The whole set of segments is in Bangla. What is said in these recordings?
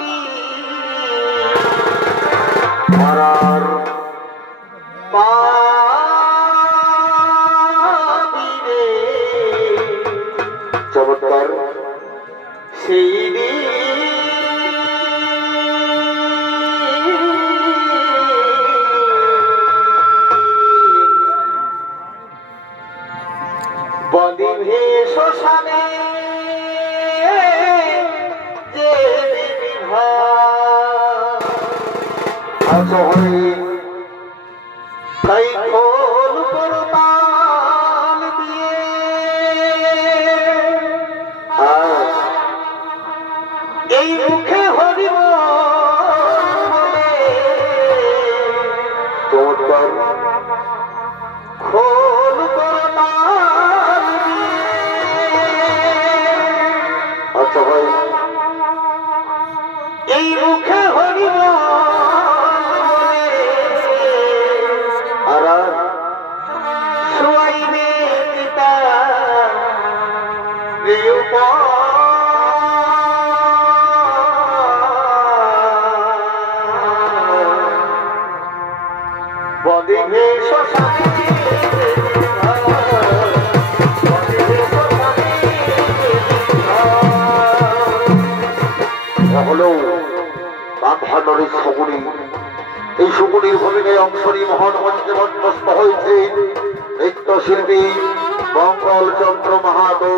মাটি মরার পাবিরে চমৎকার সেই বলিবে শ্মশানে যে তাই খোল করতাল দিয়ে এই মুখে হরিব তোমার খোল করতাল আচ্ছা ভাই এই মুখে হরিব আর শুয়াইবে পিতা বদিবে শ্মশানে এই শকুনির ভূমিকায় অংশ নিয়ে মহান মঞ্চে মধ্যস্থ হয়েছে নৃত্যশিল্পী মঙ্গল চন্দ্র মাহাতো।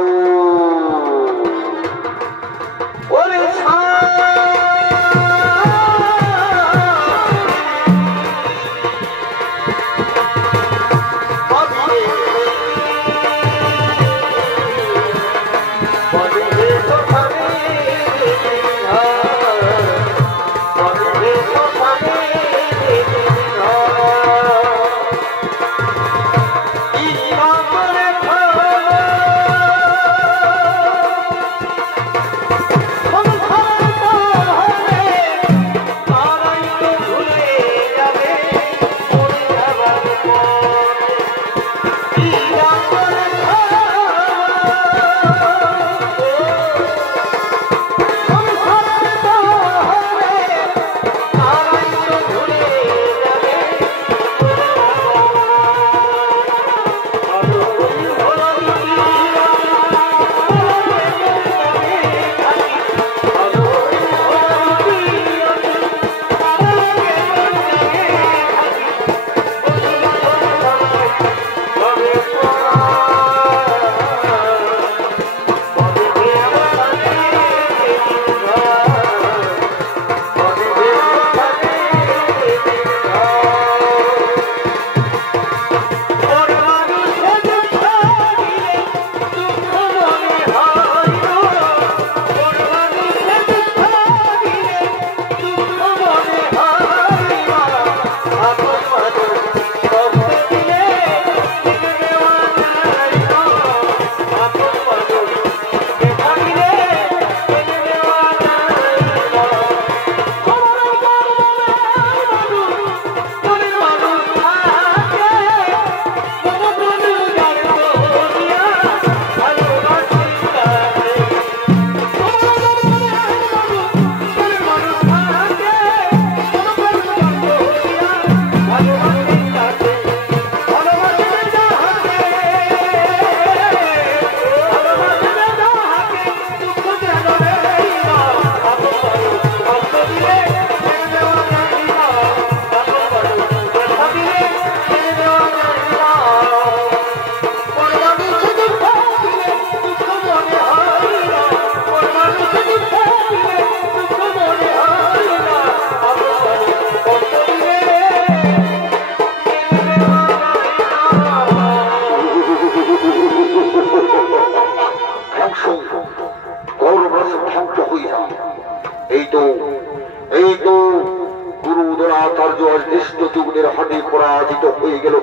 পরাজিত হয়ে গেল।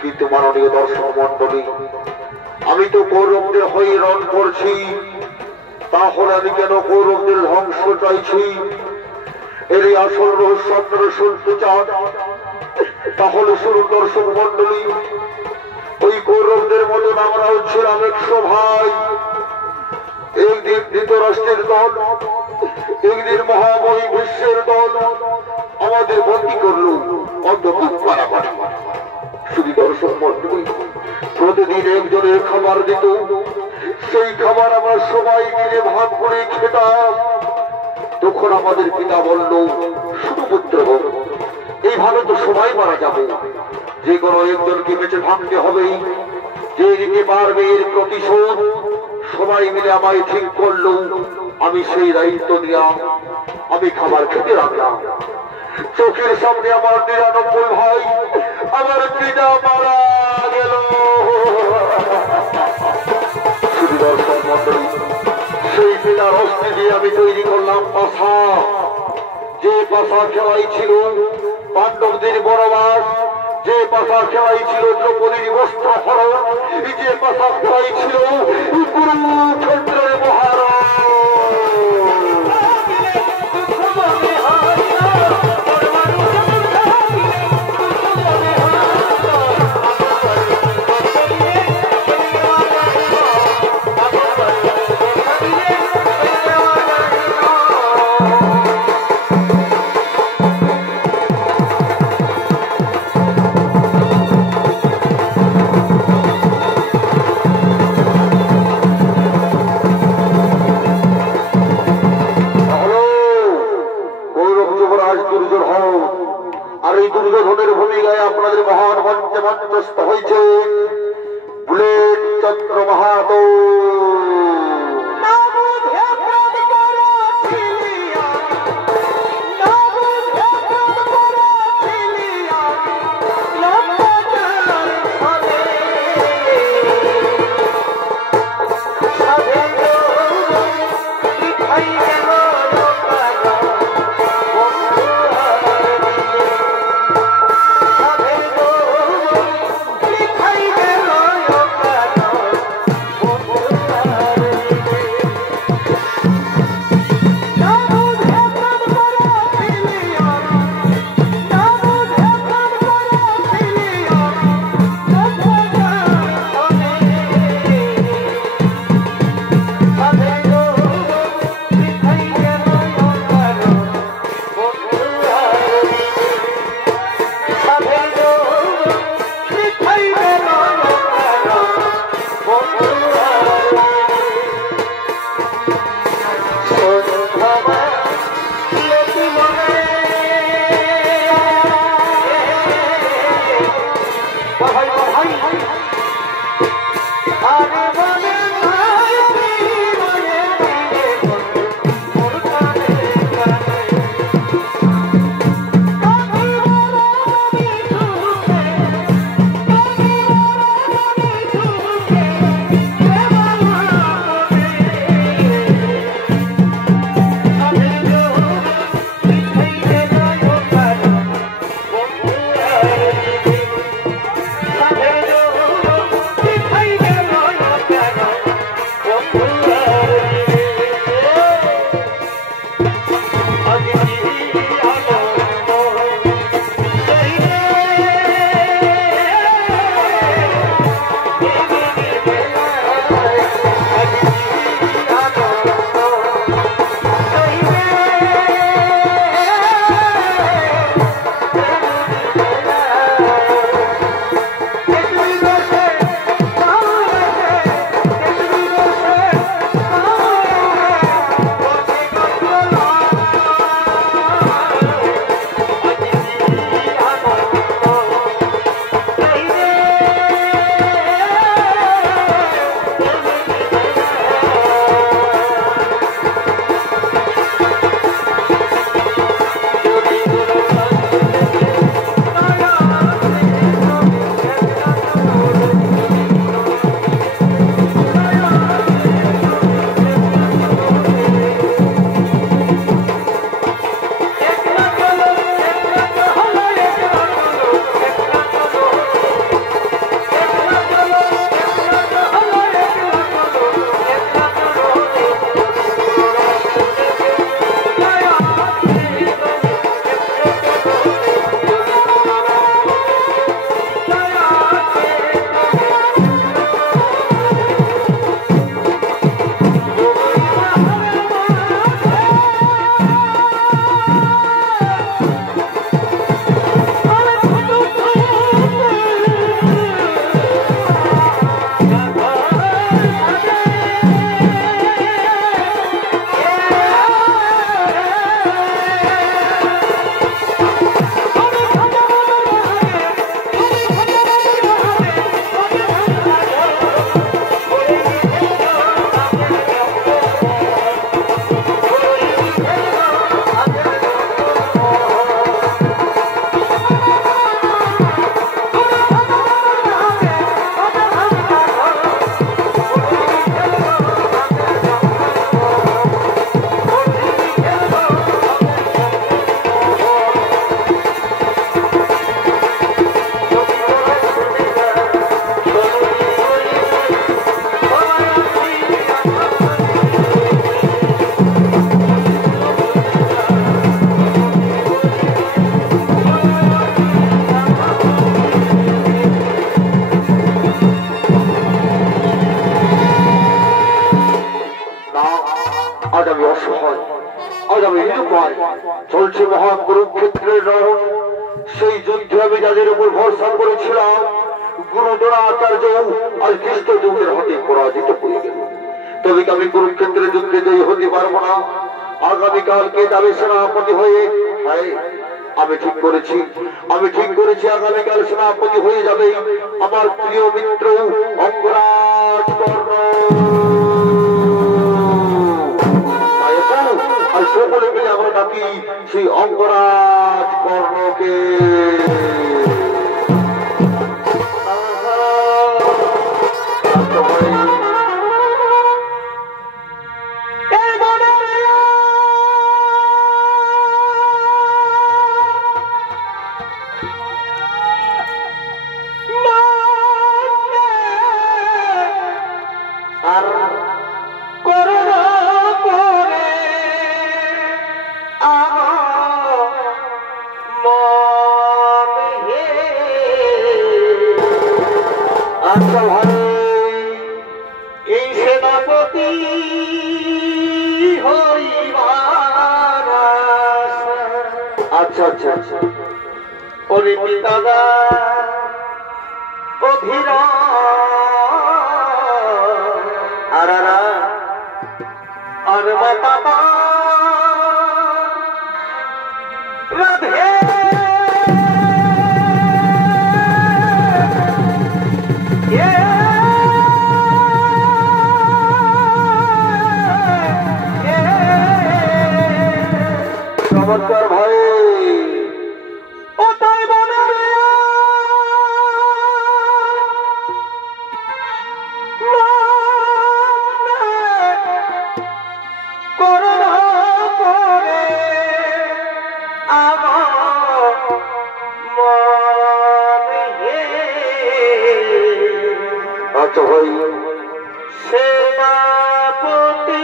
কিন্তু মাননীয় দর্শক মন্ডলী, আমি তো কৌরবদের হয়ে রণ করছি, তাহলে আমি কেন কৌরবদের ধ্বংস চাইছি? এর আসল রহস্য আপনারা শুনতে চান? তাহলে শুনুন দর্শক মন্ডলী। ওই কৌরবদের মতন আমরাও ছিলাম 100 ভাই, একদিন ধৃতরাষ্ট্রের দল, একদিন মহাময়ী বিশ্বের দল আমাদের বন্দী করলো অন্ধকার কারাগারে। শুধু দর্শক মন্ডলী, প্রতিদিন একজনের খাবার দিত, সেই খাবার আমরা সবাই মিলে ভাগ করে খেতাম। তখন আমাদের পিতা বলল, শুধু পুত্র এইভাবে তো সবাই মারা যাবে, যে কোনো একজনকে বেঁচে থাকতে হবে, যে দিতে পারবে এর প্রতিশোধ। সবাই মিলে আমায় ঠিক করলো, আমি সেই দায়িত্ব নিলাম, আমি খাবার খেতে লাগলাম। চোখের সামনে আমার ৯৯ ভাই, আমার পিতা মারা গেল। শুধু দর্শক মন্ডলী, সেই পিতার অস্থি দিয়ে আমি তৈরি করলাম পাশা, যে পাশা খেলাই ছিল পাণ্ডবদের বনবাস, যে পাশা খেলাই ছিল দ্রৌপদীর বস্ত্র হরণ, যে পাশা খেলাই ছিল কুরুক্ষেত্রের মহারাজ। আজ আমি অসহায়, আজ আমি নিরুপায়। চলছে মহান কুরুক্ষেত্রের রণ। সেই যুদ্ধে আমি যাদের উপর ভরসা করেছিলাম গুরু দ্রোণাচার্য আর কৃষ্ণযুগের হাতে পরাজিত হয়ে গেল। তবে আমি কুরুক্ষেত্রের যুদ্ধে জয়ী হতে পারবো না। আগামীকালকে যাবে সেনাপতি হয়ে। হ্যাঁ, আমি ঠিক করেছি আগামীকাল সেনাপতি হয়ে যাবে আমার প্রিয় মিত্র অঙ্গরাজ কর্ণ। আর সকলে মিলে আমরা ডাকি সেই অঙ্গরাজ কর্ণকে। এই সেনাপতি আচ্ছা আচ্ছা আচ্ছা, ওরে পিতাদা অধীর আর বাবা রাধে চমৎকার ভাই। ও তাই বলে আচ্ছা ভাই, সেনাপতি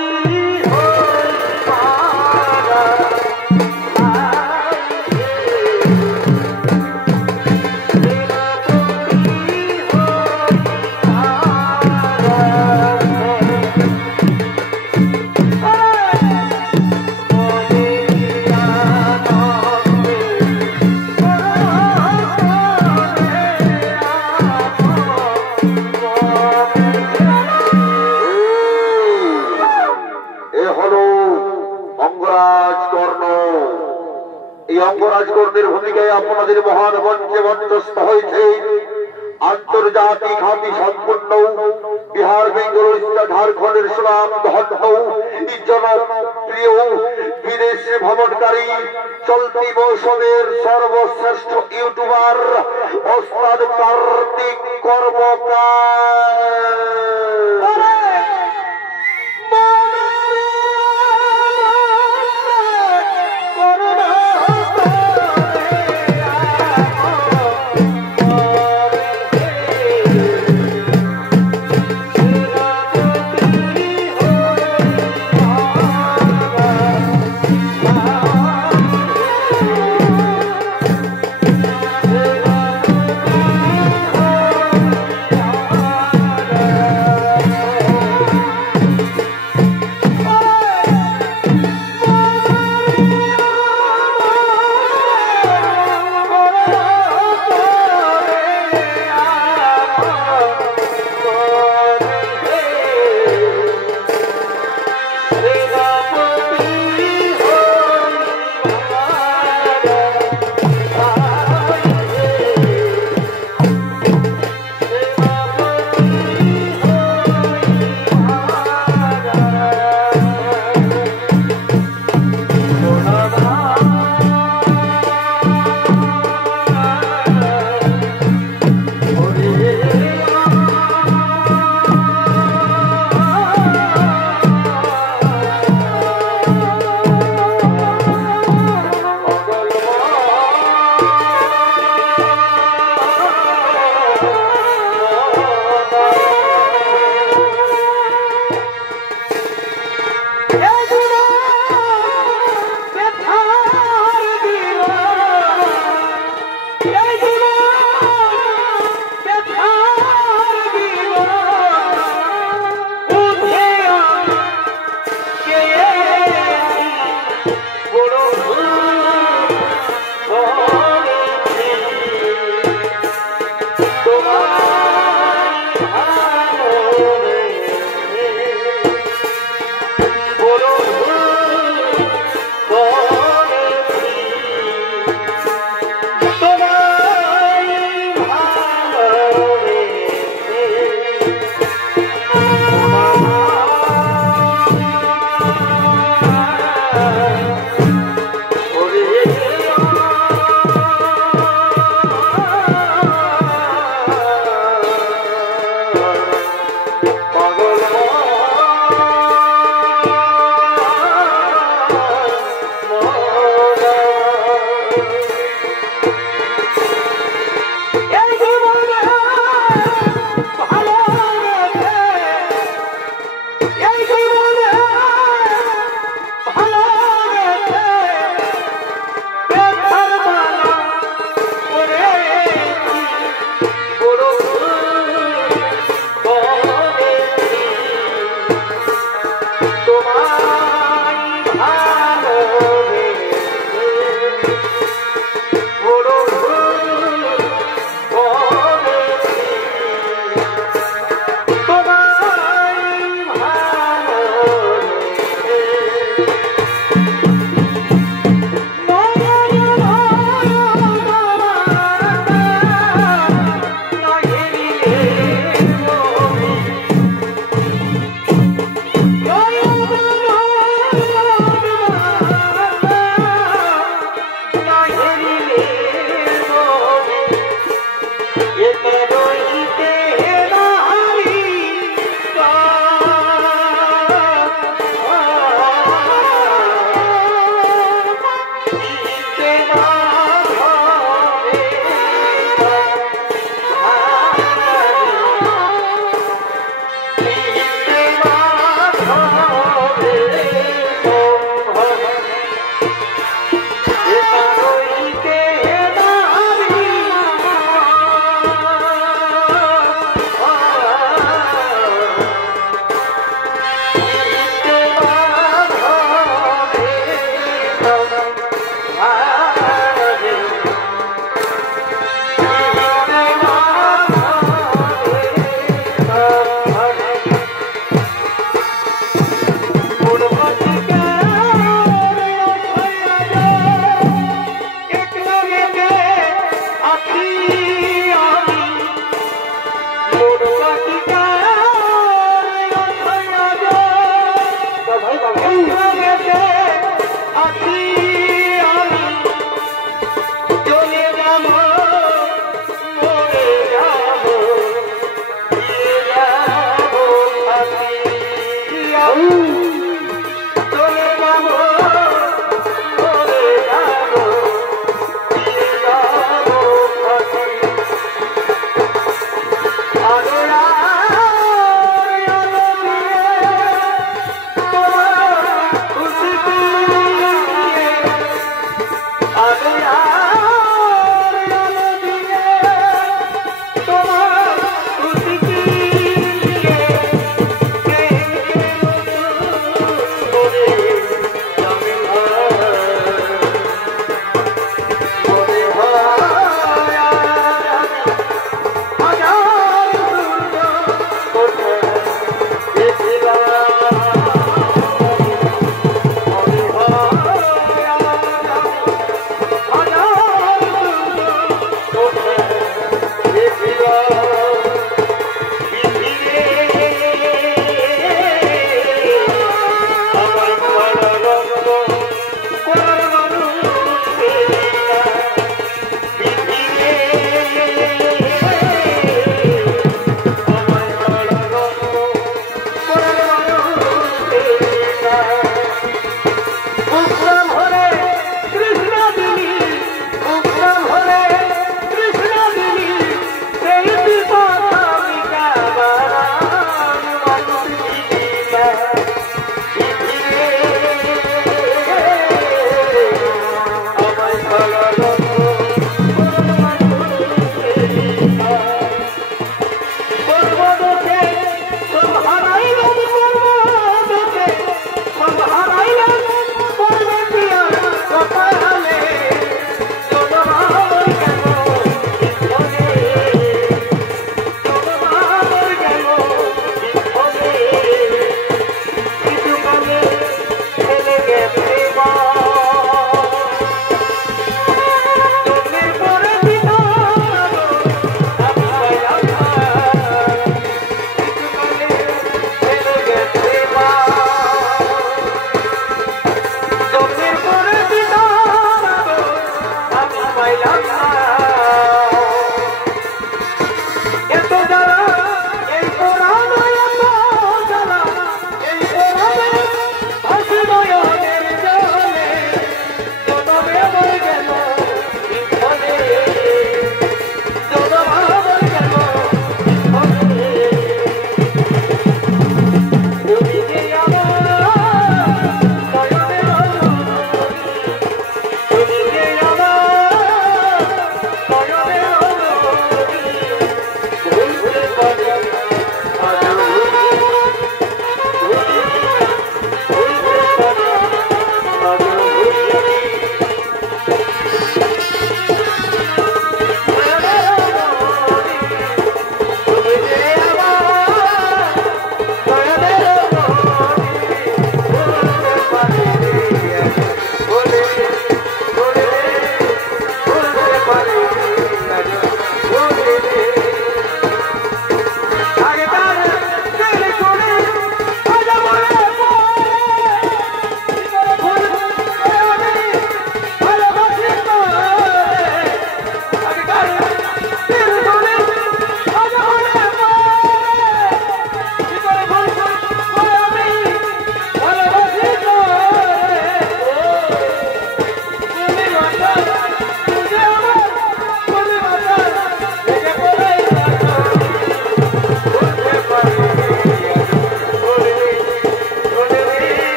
অঙ্গরাজকর্ণের ভূমিকায় আপনাদের মহান মঞ্চে মঞ্চস্থ হয়েছে আন্তর্জাতিক হাতি সম্পন্ন বিহার, বেঙ্গল, উড়িষ্যা, ঝাড়খণ্ডের সুনাম ধন্য জনপ্রিয় বিদেশে ভ্রমণকারী চলতি মৌসুমের সর্বশ্রেষ্ঠ ইউটিউবার ওস্তাদ কার্তিক কর্মকার।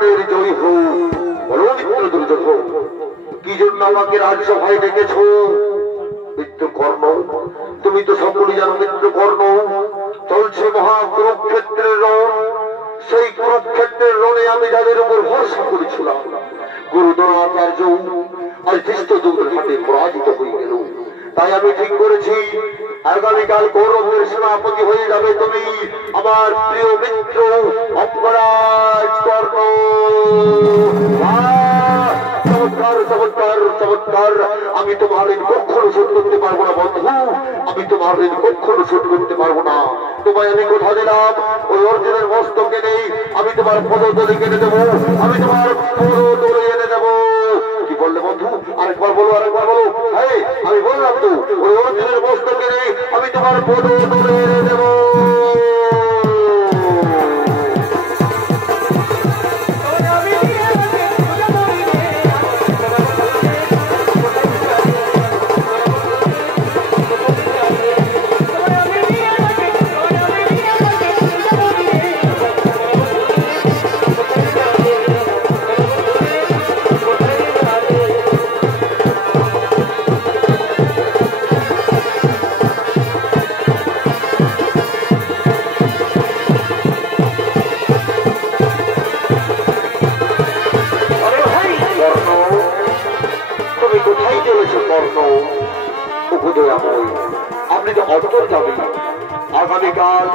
কর্ণের জয় হোক। বলো মিত্র দুর্যোধন, কি জন্য আমাকে রাজসভায় ডেকেছ? মিত্র কর্ণ, তুমি তো সকলেই জানো মিত্র কর্ণ, চলছে মহা কুরুক্ষেত্রের রণ। সেই কুরুক্ষেত্রের রণে আমি যাদের উপর ভরসা করেছিলাম, গুরু দ্রোণাচার্য আর ধৃষ্টদ্যুম্নের হাতে পরাজিত হয়ে গেল। তাই আমি ঠিক করেছি, আগামীকাল কৌরবের সেনাপতি হয়ে যাবে তুমি, আমার প্রিয় মিত্র অপরাজ কর্ণ। চমৎকার চমৎকার চমৎকার। আমি তোমার ঋণ কখনো শোধ করতে পারবো না বন্ধু, আমি তোমার ঋণ কখনো শোধ করতে পারবো না। তোমায় আমি কথা দিলাম, ওই অর্জুনের মস্তকে নেই, আমি তোমার পদতলে কেটে দেবো, আমি তোমার পদতলে এনে দেবো। কি বললে বন্ধু? আরেকবার বলো, আরেকবার বলো। হ্যাঁ, আমি বললাম তো, ওই অর্জুনের মস্তকে নেই, আমি তোমার পদতলে এনে দেবো। আপনি তো অন্তর যাবেন। আগামীকাল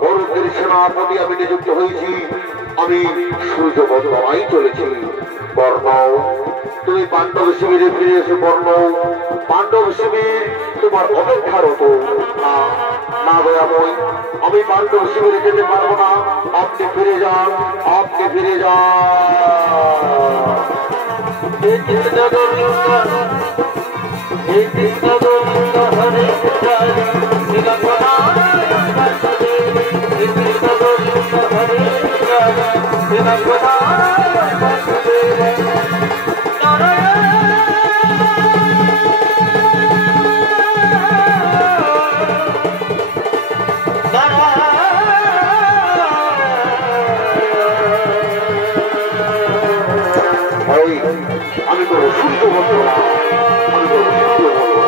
কৌরবদের সেনাপতি আমি নিযুক্ত হয়েছি, আমি সূর্য বন্দনায় চলেছি। কর্ণ, তুমি পাণ্ডব শিবিরে ফিরে এসো। কর্ণ, পাণ্ডব শিবির তোমার অপেক্ষারত। না না দয়াময়, আমি পাণ্ডব শিবিরে যেতে পারবো না। আপনি ফিরে যান, আপনি ফিরে যান। আমি তো সূর্য বলবো না, আমি তো সূর্য বলবো না।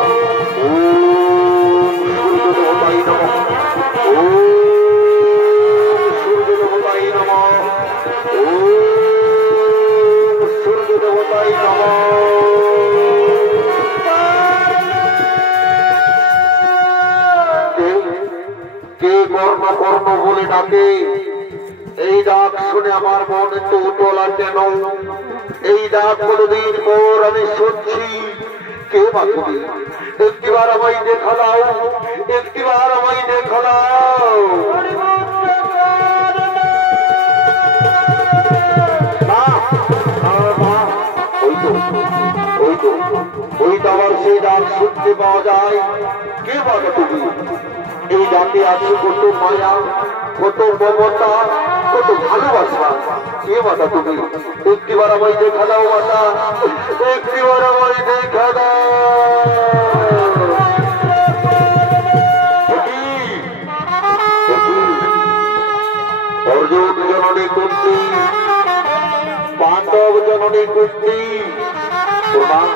সূর্য দেবতাই নমঃ, সূর্য দেবতাই নমঃ, সূর্য দেবতাই নমঃ। কে কর্ণ কর্ণ বলে ডাকে? এই ডাক শুনে আমার মন একটু উতলা কেন? এই ডাক কতদিন পর আমি শুনছি। কে বা তুমি? একটিবার আমায় দেখা দাও, একটিবার আমায় দেখা দাও। ওই তো আবার সেই ডাক শুনতে পাওয়া যায়। কে বা তুমি? এই ডাকে আছে কত মায়া, কত মমতা, কত ভালোবাসা। কে মাতা তুমি? একটিবার আমায় দেখা দাও মাতা, একটিবার আমায় দেখা দাও। অর্জুন জননী কুন্তি, পাণ্ডব জননী কুন্তি, প্রণাম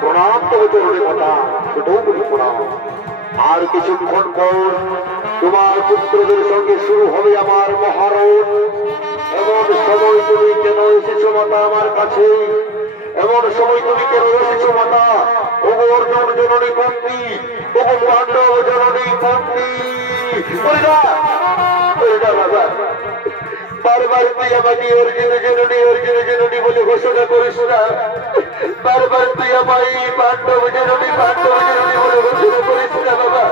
প্রণাম তবে জননী মাতা, সেটাও বলি প্রণাম। আর কিছুক্ষণ পর তোমার পুত্রদের সঙ্গে শুরু হবে আমার মহারণ। এমন সময় তুমি কেন এসেছো মাতা আমার কাছে? এমন সময় তুমি কেন এসেছো মাতা? ওগো অর্জুন জননী কুন্তি, ওগো পাণ্ডব জননী কুন্তি। বারবার তুই আমাকে অর্জুন জননী অর্জুন জননী বলে ঘোষণা করিস না। বারবার তুই আমায় পাণ্ডব জননী পাণ্ডব জননী বলে ঘোষণা করিস না বাবা।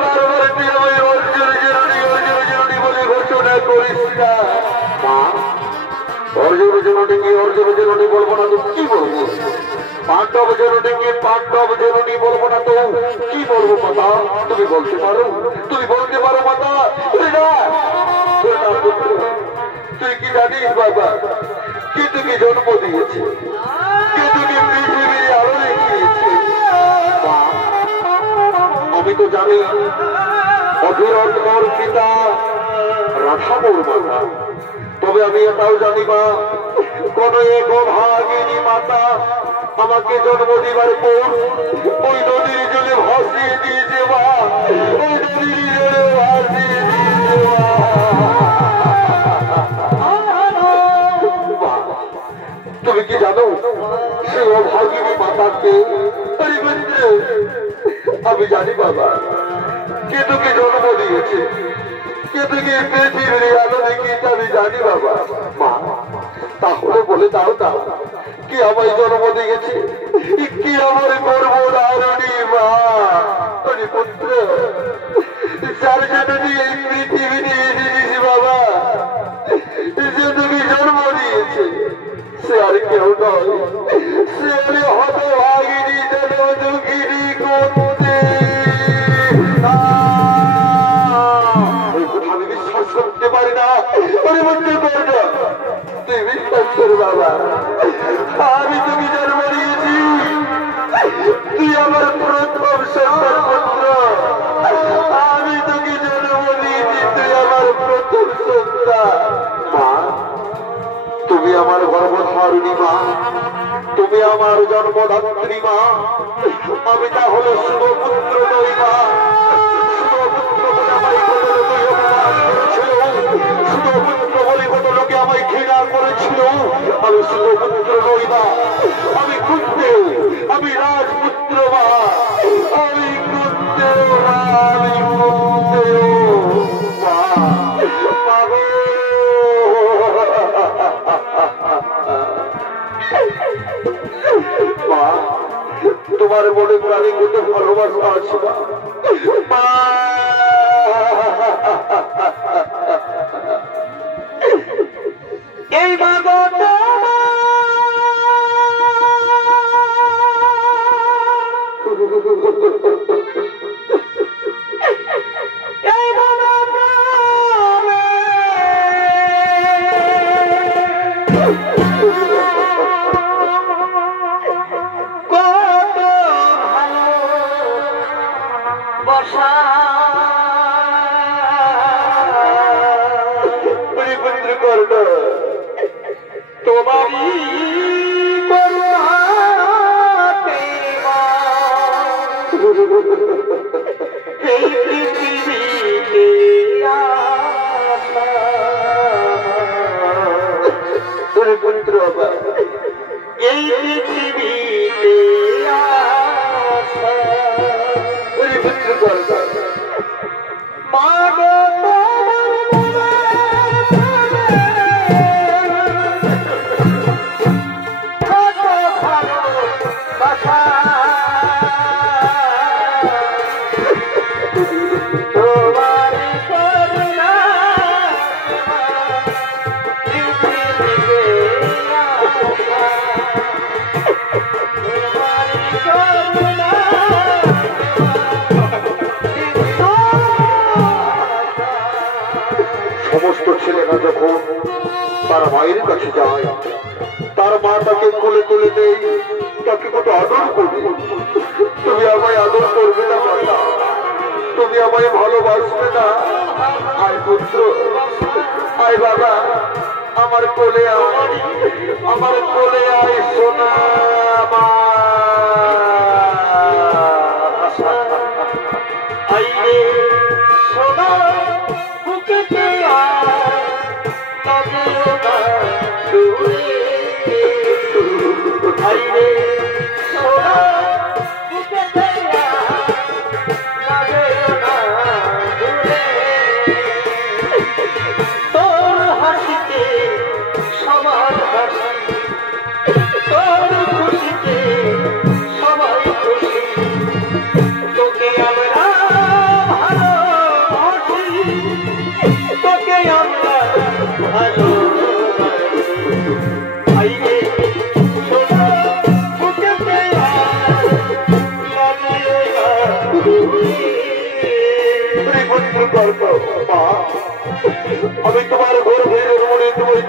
বারবার তুই আমায় অর্জুন জননী অর্জুন জননী বলে ঘোষণা করিস না। অর্জুন জননীকে অর্জুন জননী বলবো না তো কি বলবো? পাণ্ডব জননীকে পাণ্ডব জননী বলবো না তো কি বলবো মাতা? তুমি বলতে পারো, তুমি বলতে পারো মাতা? তুই কি জানিস বাবা, কে তোকে জন্ম দিয়েছে, কে তোকে পৃথিবীর আলো দেখিয়েছে? আমি তো জানি অভিরত মোর পিতা রাধামোর মাতা। তবে আমি এটাও জানি মা, কোন এক ভাগিনী মাতা আমাকে জন্ম দিবার পর ওই নদীর জলে ভাসিয়ে দিয়েছে মা, ওই নদীর জলে ভাসিয়ে দিয়েছে মা। তুমি কি জানো সে অভাগিনী মাতাকে? আমি জানি বাবা, কে তোকে জন্ম দিয়েছে, কে তোকে পৃথিবীর আলো দেখিয়েছে, আমি জানি বাবা। মা তাহলে বলে দাও দাও, কি আমায় জন্ম দিয়েছে, কি আমার গর্ব ধারণী মা। পুত্র যার জন্য তুই এই পৃথিবী নিয়ে এসেছিস বাবা, যে তোকে জন্ম দিয়েছে, সে আর কেউ নয়, সে হতভাগিনী জন্ম দুঃখিনী করতে। আমি বিশ্বাস করতে পারি না, পরিবর্তন কর না, তুই বিশ্বাস কর বাবা। আমি তোকে জন্ম দিয়েছি, তুই আমার প্রথম সন্তান পুত্র। আমি তোকে জন্ম দিয়েছি, তুই আমার প্রথম সন্তান। মা তুমি আমার গর্ভধারিণী মা, তুমি আমার জন্মদাত্রী মা। আমি তাহলে শুধু পুত্র নই মা, শুধু পুত্র বলে আমায় কত লোকে অপমান করেছিল, শুধু পুত্র বলে কত লোকে আমায় ঘৃণা করেছিল। আমি শুধু পুত্র নই মা, আমি পুত্র, আমি রাজপুত্র মা, আমি পুত্র মা, আমি পুত্র মা। মা তোমার মনে প্রাণী কত ভালোবাসা আছে মা। এই বাবা সমস্ত ছেলেরা যখন তার মায়ের কাছে যায়, তার মা তাকে কোলে তুলে দেয়, তাকে কত আদর করবে। তুমি আমায় আদর করবে না মাতা, তুমি আমায় ভালোবাসবে না? আয় পুত্র, আয় বাবা, আমার কোলে আয়, আমার কোলে আয় সোনা মা। আইরে সোনা বুকেতে আইরে সোনা বুকেতে তোর হাসিতে সবার হাসি, তোর খুশিতে সবাই খুশি, তোকে আমরা ভালোবাসি, তোকে আমরা ভালোবাসি। আইরে সোনা বুকেতে আমি তোমার গর্ভের মনে তোমায়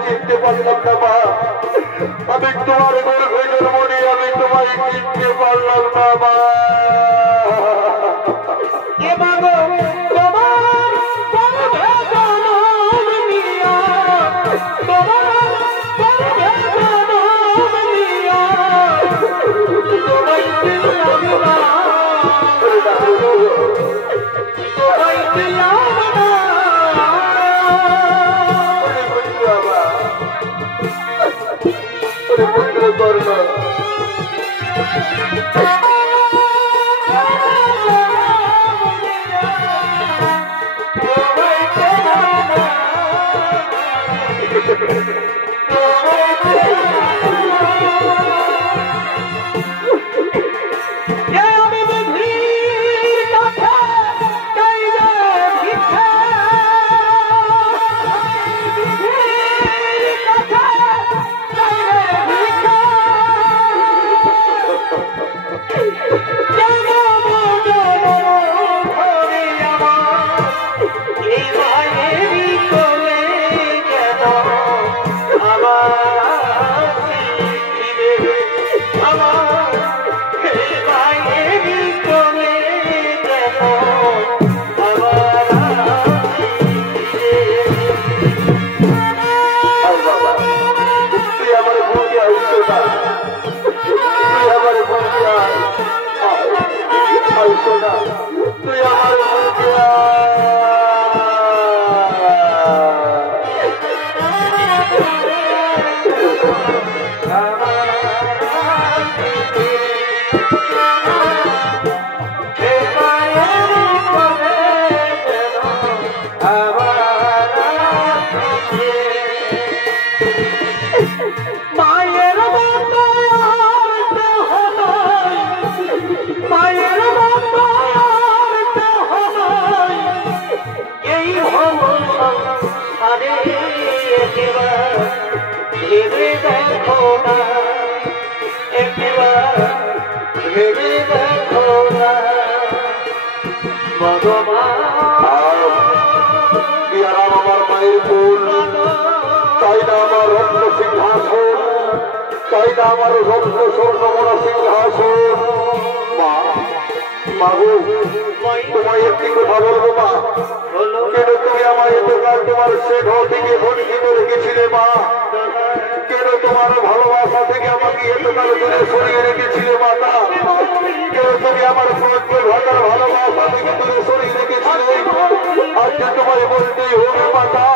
পুত্র কর্ণ আমার মায়ের ফুল তাই না আমার রত্ন সিংহাসন তাই না আমার রত্ন স্বর্ণমনা সিংহাসন মা মাগো তোমায় একটি কথা বলবো মা কেন তুমি আমার এতকাল তোমার সে ঘর থেকে বঞ্চিত রেখেছিলে মা কেন তোমার ভালোবাসা থেকে আমাকে এতকাল দূরে সরিয়ে রেখেছিলে মাতা কেন তুমি আমার ভাটার ভালোবাসা থেকে দূরে সরিয়ে রেখেছিলে আজকে তোমায় বলতেই হবে মাতা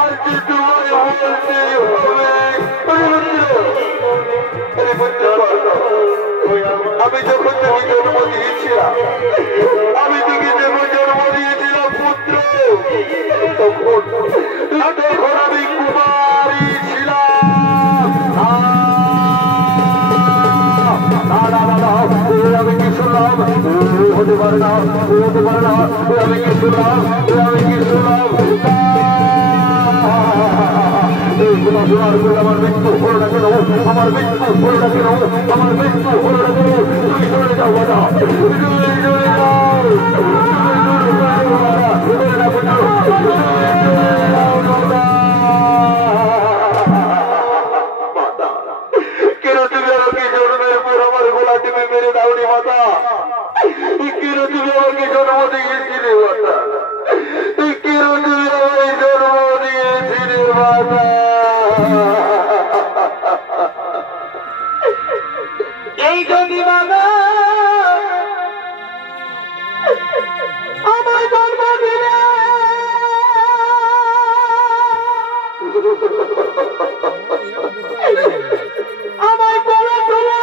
আজকে তোমায় বলতেই হবে আমি যখন তুমি জন্ম দিয়েছিলাম আমি তোকে যখন জন্ম দিয়েছিলাম পুত্র তখন আমি কুমারী ছিলাম আমি কি শুনলাম হতে পারে না হতে পারে না আমি কি শুনলাম আমি কি শুনলাম শোনার পরে আমার মৃত্যু হলো না কেন আমার মৃত্যু হলো না কেন আমার মৃত্যু হলো না কেন তুমি চলে যাও বাবা তুমি চলে যাও কেন তুমি আমাকে জন্মের পর আমার গোলা টিপে মেরে দাওনি মাতা কেন তুমি আমাকে জন্ম দিয়েছিলে মাতা কেন তুমি আমাকে জন্ম দিয়েছিলে মাতা এই যদি বাবা আমার জন্ম দিলে আমার কোলে তুলে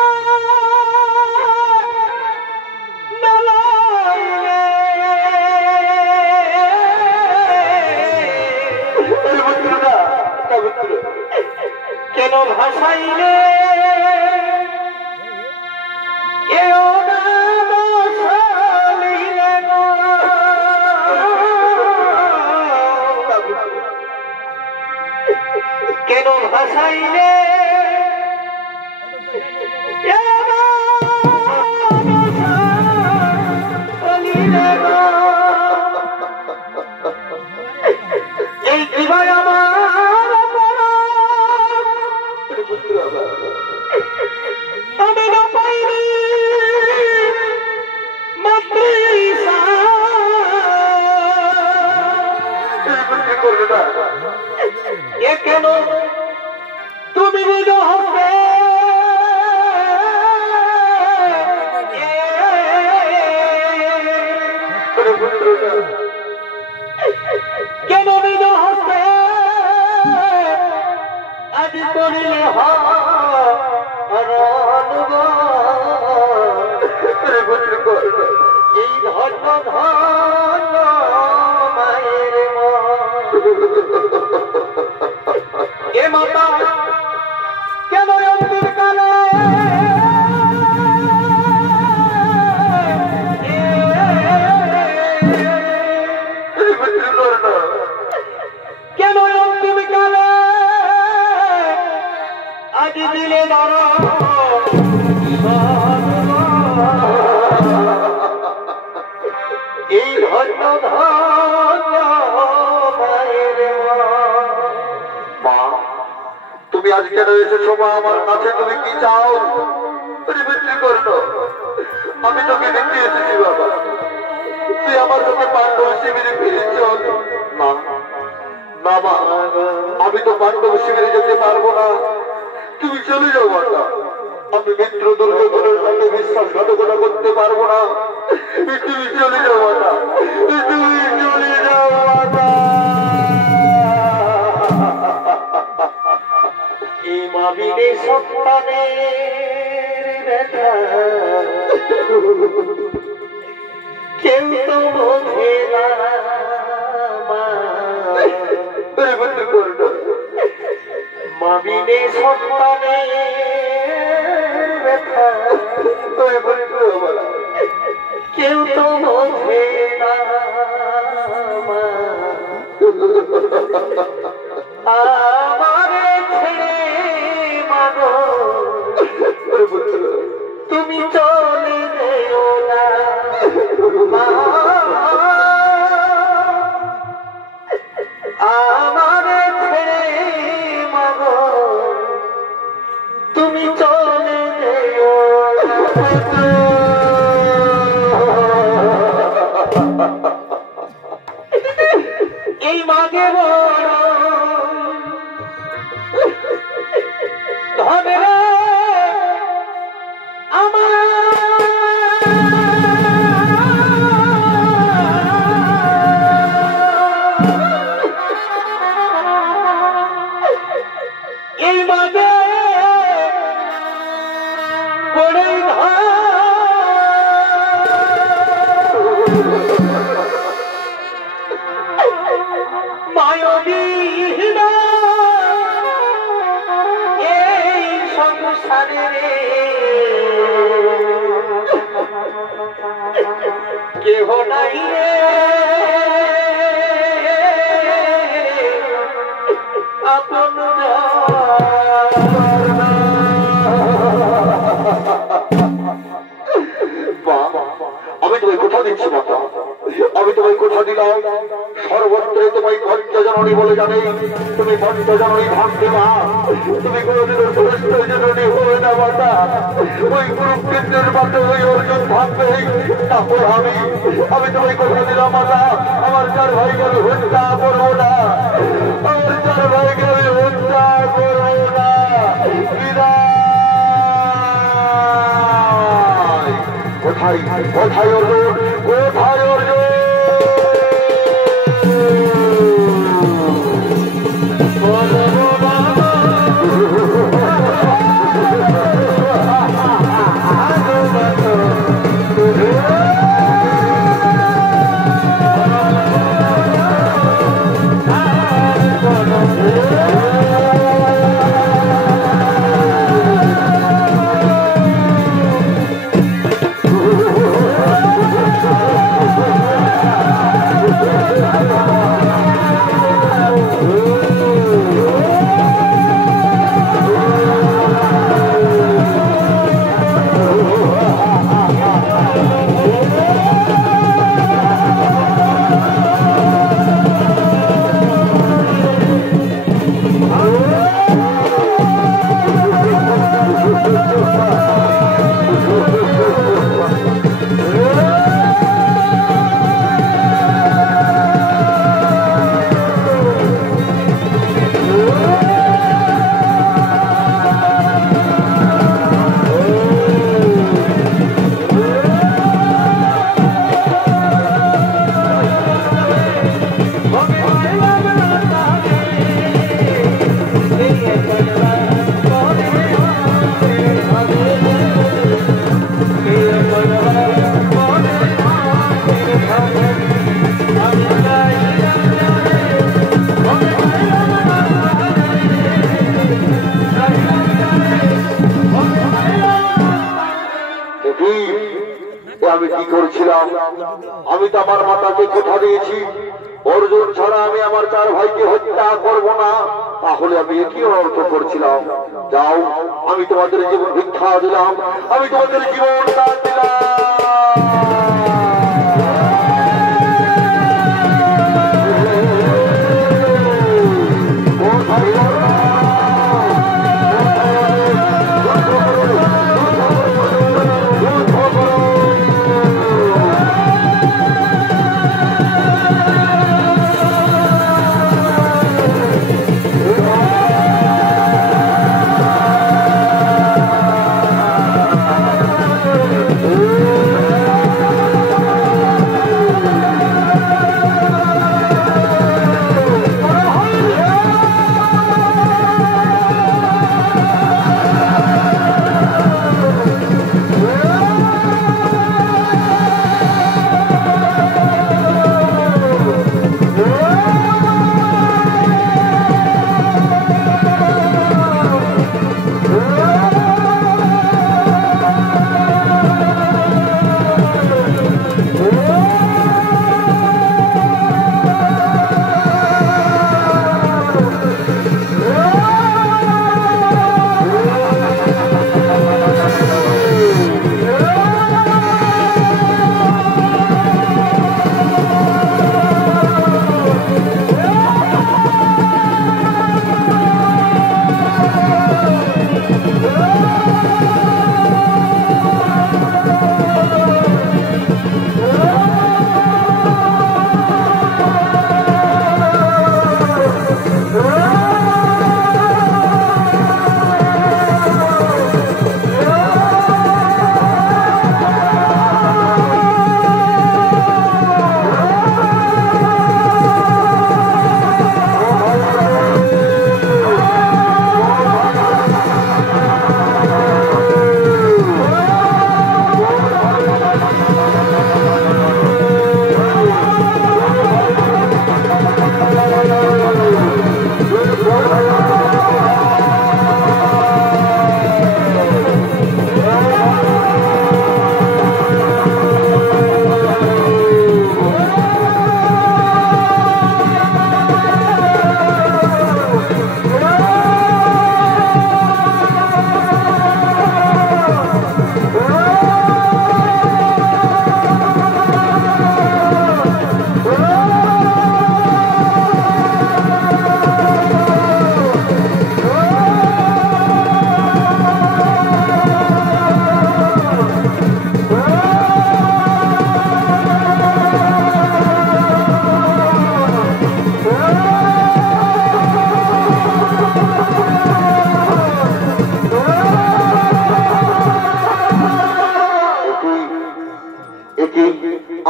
কেন ভাসাইলে কেন ভাসাইলে এই জীবন আমার আমি না পাইনি মাতৃষা এ কেন তুমি নিজ হস্তে কেন নিজ হস্তে আজ করিলে হয় এই ধন্য ধন্য মায়ের এ মাতা কেন অন্তিম কালে কেন অন্তিম কালে আজ দিলে ধরো এই ধন্য ধন্য মায়ের মা, তুমি আজ কেন এসেছো মা আমার কাছে? তুমি কি চাও? বিক্রি করো। আমি তোকে দেখতে এসেছি বাবা, তুই আমার তোকে পাণ্ডব শিবিরে ফিরে চল। না না মা, আমি তো পাণ্ডব শিবিরে যেতে পারবো না, তুমি চলে যাও মাতা। আমি মিত্র দুর্যোধনের সাথে বিশ্বাসঘাতকতা করতে পারবো না, তুমি চলে যাও মাতা, তুমি চলে যাও মাতা। এই মাবিনে সন্তানের ব্যথা কেউ তো বোঝে না মাবিনে সন্তানের ব্যথা কেউ তো বোঝে না আমারে ছেড়ে মাগো তুমি চলে যেও না আমারে ছেড়ে মাগো তুমি চলে যেও এই মাগে বড় ধনে আমার এই মাগে বড়ই মায়বীহীন এই সংসারে কেহ নাই রে আপন আমি তোমায় কোথা দিচ্ছি মাতা, আমি তোমায় কোথা দিলাম। সর্বত্র তোমায় ভক্ত জননী বলে জানে, তুমি ভক্ত জননী ভাবতে মা, তুমি কোনদিনও শ্রেষ্ঠ জননী হয়ে না মাতা। ওই কুরুক্ষেত্রের মাঠে ওই অর্জুন ভাববে, তারপর আমি তোমায় কোথা দিলাম মাতা। আমার চার ভাইকে আমি হত্যা করবো না, আমার চার ভাইকে আমি হত্যা করবো না। কোথায় কোথায় অর্জুন, কোথায় অর্জুন? কি করছিলাম? আমি তো আমার মাতাকে কথা দিয়েছি অর্জুন ছাড়া আমি আমার 4 ভাইকে হত্যা করব না। তাহলে আমি কি অর্থ করছিলাম? যাও, আমি তোমাদের জীবন ভিক্ষা দিলাম, আমি তোমাদের জীবন দান দিলাম।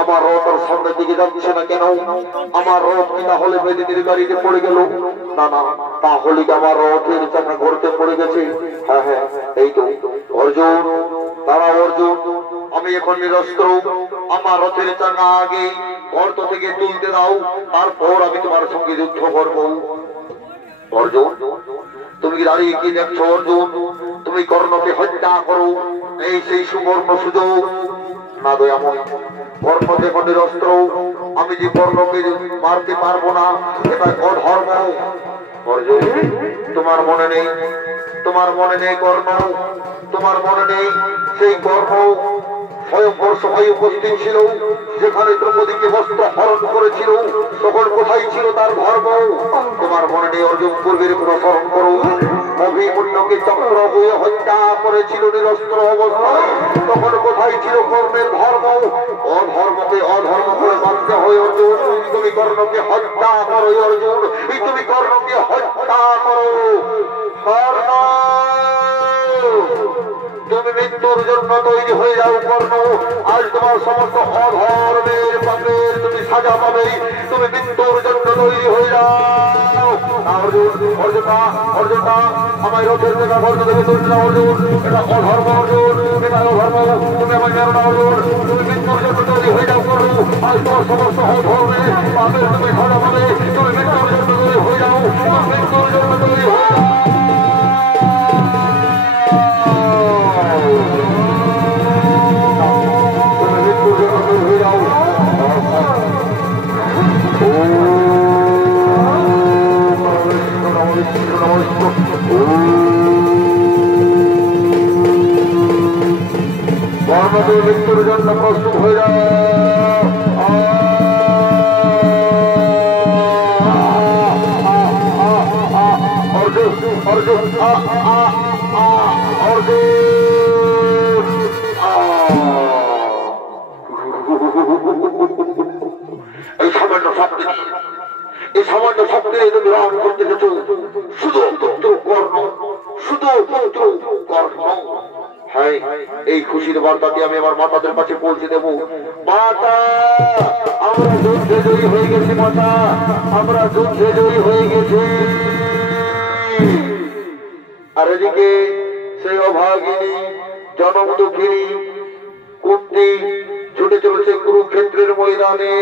আমার রথ আর সামনের দিকে যাচ্ছে না কেন? আমার রথ কি তাহলে বেদিনীর গাড়িতে পড়ে গেল? না না, তাহলে কি আমার রথের চাকা গর্তে পড়ে গেছে? হ্যাঁ হ্যাঁ, এই তো অর্জুন, তারা অর্জুন, আমি এখন নিরস্ত্র, আমার রথের চাকা আগে গর্ত থেকে তুলতে দাও, তারপর আমি তোমার সঙ্গে যুদ্ধ করবো। অর্জুন, তুমি দাঁড়িয়ে কি দেখছো? অর্জুন, তুমি কর্ণকে হত্যা করো, এই সেই সুবর্ণ সুযোগ। না দয়াময়, কর্ণ দেখো নিরস্ত্র, আমি যে কর্ণকে মারতে পারবো না, এটা অধর্ম। অর্জুন, তোমার মনে নেই, তোমার মনে নেই কর্ণ, তোমার মনে নেই সেই কর্ণ স্বয়ংবর সভায় উপস্থিত ছিল, যেখানে দ্রৌপদীকে বস্ত্র হরণ করেছিল, তখন কোথায় ছিল তার ধর্ম? তোমার মনে নেই অর্জুন? পূর্বের কোন স্মরণ করো, অভিমন্যুকে চক্র হয়ে হত্যা করেছিল নিরস্ত্র অবস্থায়, তখন কোথায় ছিল কর্ণের ধর্ম? অধর্মকে অধর্ম করে মানতে হয় অর্জুন। তুমি কর্ণকে হত্যা করো অর্জুন, তুমি কর্ণকে হত্যা করো। কর্ণ, তুমি মৃত্যুর জন্য তৈরি হয়ে যাও কর্ণ, আজ তোমার সমস্ত অধর্মের পাপের তুমি সাজা পাবে, তুমি মৃত্যুর জন্য তৈরি হয়ে যাও। অর্জুন, অর্জুনা, অর্জুনা, আমায় রথের জায়গা গর্ত দেবে তুলছে না অর্জুন, এটা অধর্ম অর্জুন, এটা অধর্ম, তুমি আমায় মেরো না অর্জুন, তুমি মৃত্যুর জন্য তৈরি হয়ে যাও কর্ণ, আজ তোমার সমস্ত অধর্মের পাপের তুমি সাজা পাবে, তুমি মৃত্যুর জন্য তৈরি হয়ে যাও, তুমি মৃত্যুর জন্য তৈরি হয়ে যাও। কর্মদের মৃত্যুর জন্য প্রস্তুত হয়ে যায়। এই সামান্য শক্তি তুমি গ্রহণ করতে গেছো, শুধু পুত্র কর্ণ, শুধু পুত্র কর্ণ। হ্যাঁ, এই খুশির বার্তাটি আমি আমার মাতাদের কাছে পৌঁছে দেবো। মাতা, আমরা যুদ্ধে জয়ী হয়ে গেছি। মাতা, আমরা যুদ্ধে জয়ী হয়ে গেছি। আর এদিকে সেই অভাগিনী জনম দুঃখিনী কুন্তি ছুটে চলেছে কুরুক্ষেত্রের ময়দানে।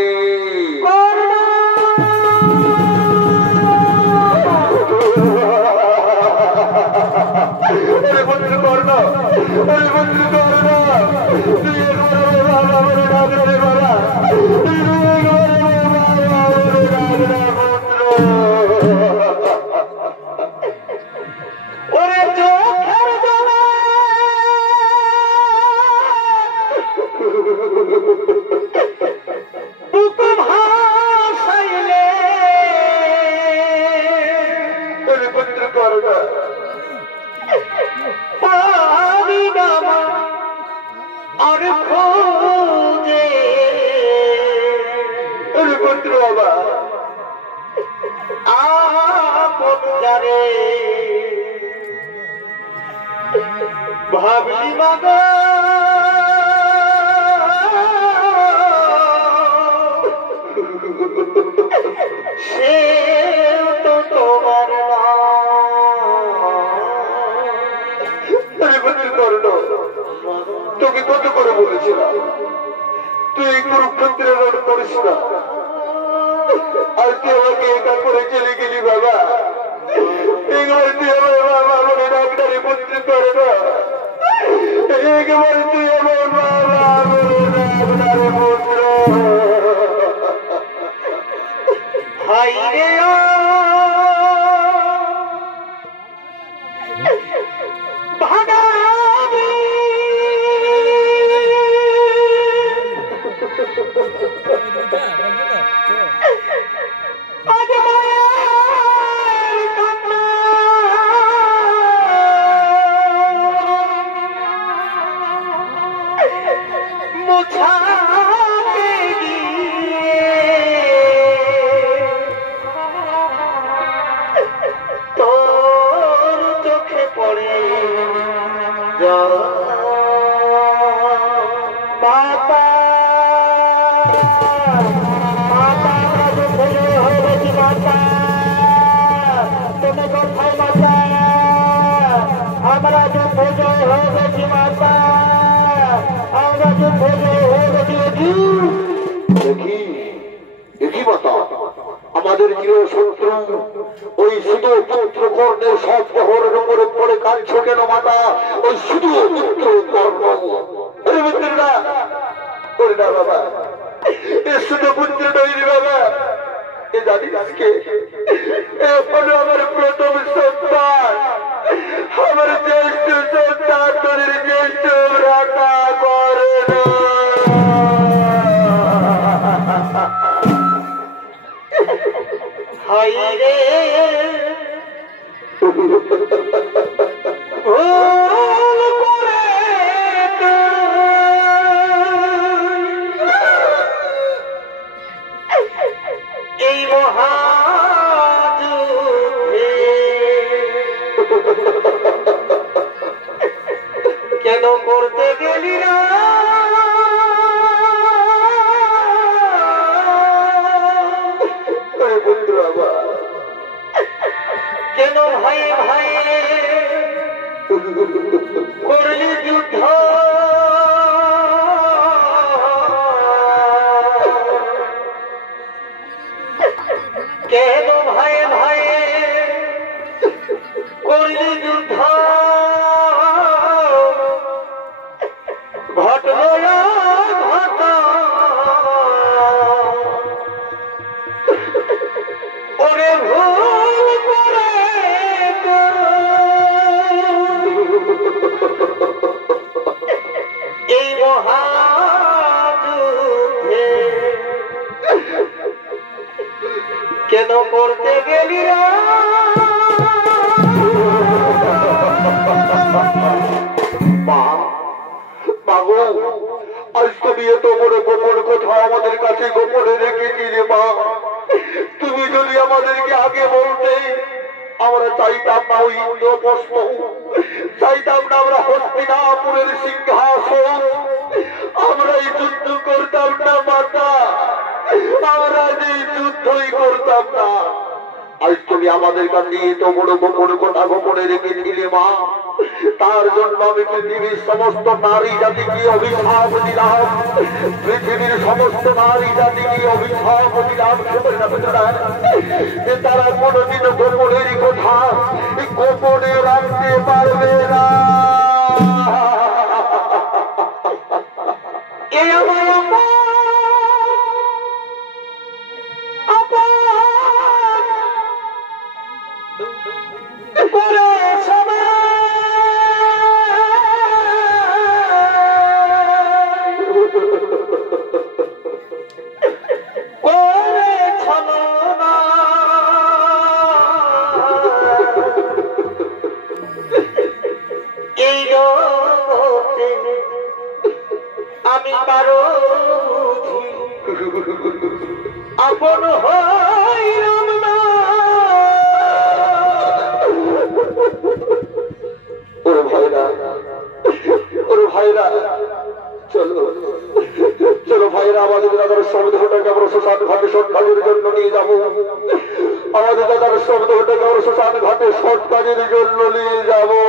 ভাবলি বাবা সে তো তোমার তোকে কত করে বলেছিলাম তুই এই কুরুক্ষেত্রের রণ করিস না, আর তুই আমাকে একা করে চলে গেলি। বাবা, একবার তুই আমার বাবা বলে ডাক্তারি পুত্র করে না, একবার তুই আমার বাবা বলে ডাক্তারি পুত্র। হাই রে ভাগাবি মোছাতে তোর চোখে পড়ে মাতা মাতা হয়ে গেছি। মাতা তুমি কোথায়? মাতা আমরা যুদ্ধ জয় হয়ে গেছি। মাতা আমরা যুদ্ধ জয় হয়ে গেছি। দেখি দেখি মাতা, আমাদের চির শত্রু ওই শুধু পুত্র কর্ণের সব প্রহরের উপরে পড়ে কাঁদছ কেন মাতা? ওই শুধু পুত্র কর্ণ মিত্ররা করে না বাবা, এ শুধু পুত্র নয় বাবা, এ জানিস কে? আমার প্রথম সন্তান, আমার জ্যেষ্ঠ সন্তান, তোদের জ্যেষ্ঠ ভ্রাতা করে না। হাই রে ভুল করে এই মহাযুদ্ধে কেন করতে গেলি না? কেন ভাই ভাই করলি যুদ্ধ? কেন ভাই ভাই করলি যুদ্ধ? ঘটল ঘট ওরে ভুল করে গেলি রে আজ তুমি এত বড় গোপন কথা আমাদের কাছে গোপনে রেখেছিলে মা। তুমি যদি আমাদেরকে আগে বলতে আমরা চাইতাম না ওই ইন্দ্রপ্রস্থ, চাইতাম না আমরা হস্তিনাপুরের সিংহাসন, আমরা এই যুদ্ধ করতাম না মাতা, আমরা যে যুদ্ধই করতাম না। আজ তুমি আমাদের কাছে এত বড় গোপন কথা গোপনে রেখেছিলে মা। তার জন্য আমি পৃথিবীর সমস্ত নারী জাতিকে অভিশাপ দিলাম, পৃথিবীর সমস্ত নারী জাতিকে অভিশাপ দিলাম যে তারা কোনদিন গোপনের কথা গোপনে রাখতে পারবে না। আমি পারো আপন হইলাম না। ওরে ভাইরা, ওরে ভাইরা, চলো চলো ভাইরা, আমাদের দাদার শব্দটাকে আমরা শ্মশান ঘাটে সৎকাজের জন্য নিয়ে যাবো। আমাদের দাদার শব্দটাকে আমরা শ্মশান ঘাটে সৎকাজের জন্য নিয়ে যাবো।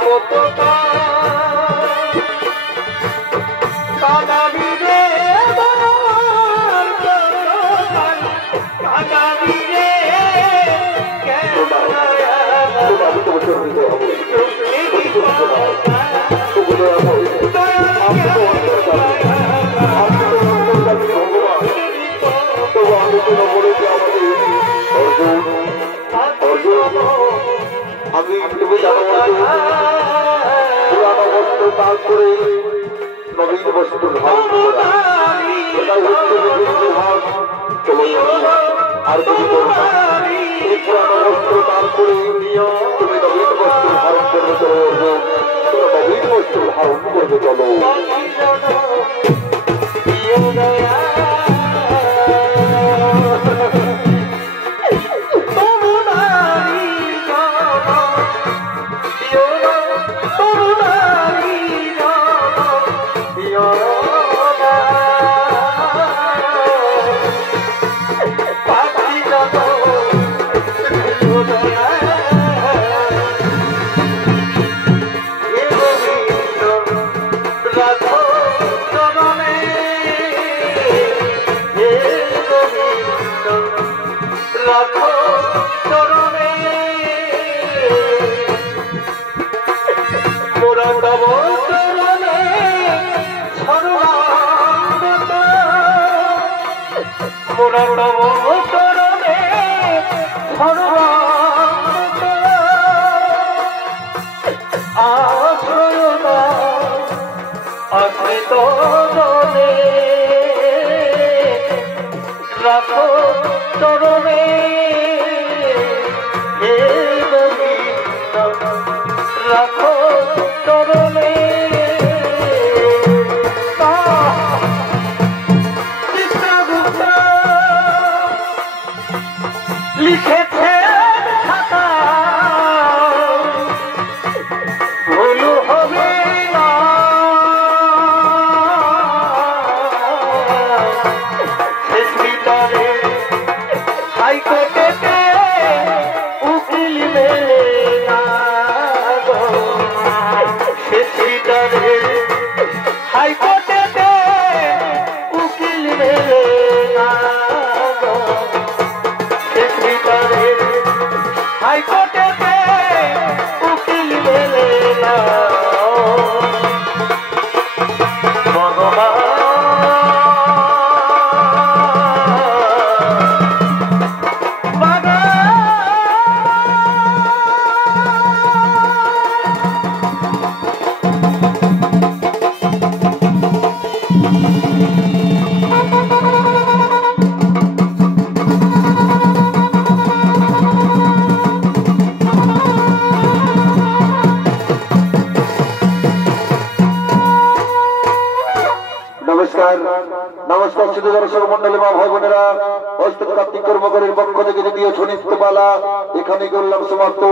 কত কাদাবি রে কাদাবি রে আমি তুমি জানো পুরানো বস্ত্র ত্যাগ করে নবীন বস্ত্র ধারণ করা এটাই হচ্ছে বিভাগ। আর যদি এই পুরানো বস্ত্র ত্যাগ করে তুমি নবীন বস্ত্র ধারণ করবে চলো, নবীন বস্ত্র ধারণ করবে চলো। রাখো চরণে হে গোবিন্দ, রাখো চরণে। চিত্রগুপ্ত লিখেছে খাতা ভুল হবে না, হাইকোর্টেতে উকিল মেলে না গো, হাইকোর্টেতে উকিল মেলে না গো, হাইকোর্টেতে উকিল মেলে না। নমস্কার নমস্কার শুধু দর্শক মন্ডলী মা ভাই বোনেরা, অস্ত্র কার্তিক কর্মকারীর পক্ষ থেকে দ্বিতীয় সুনিশ্চিত পালা এখানে করলাম সমাপ্ত।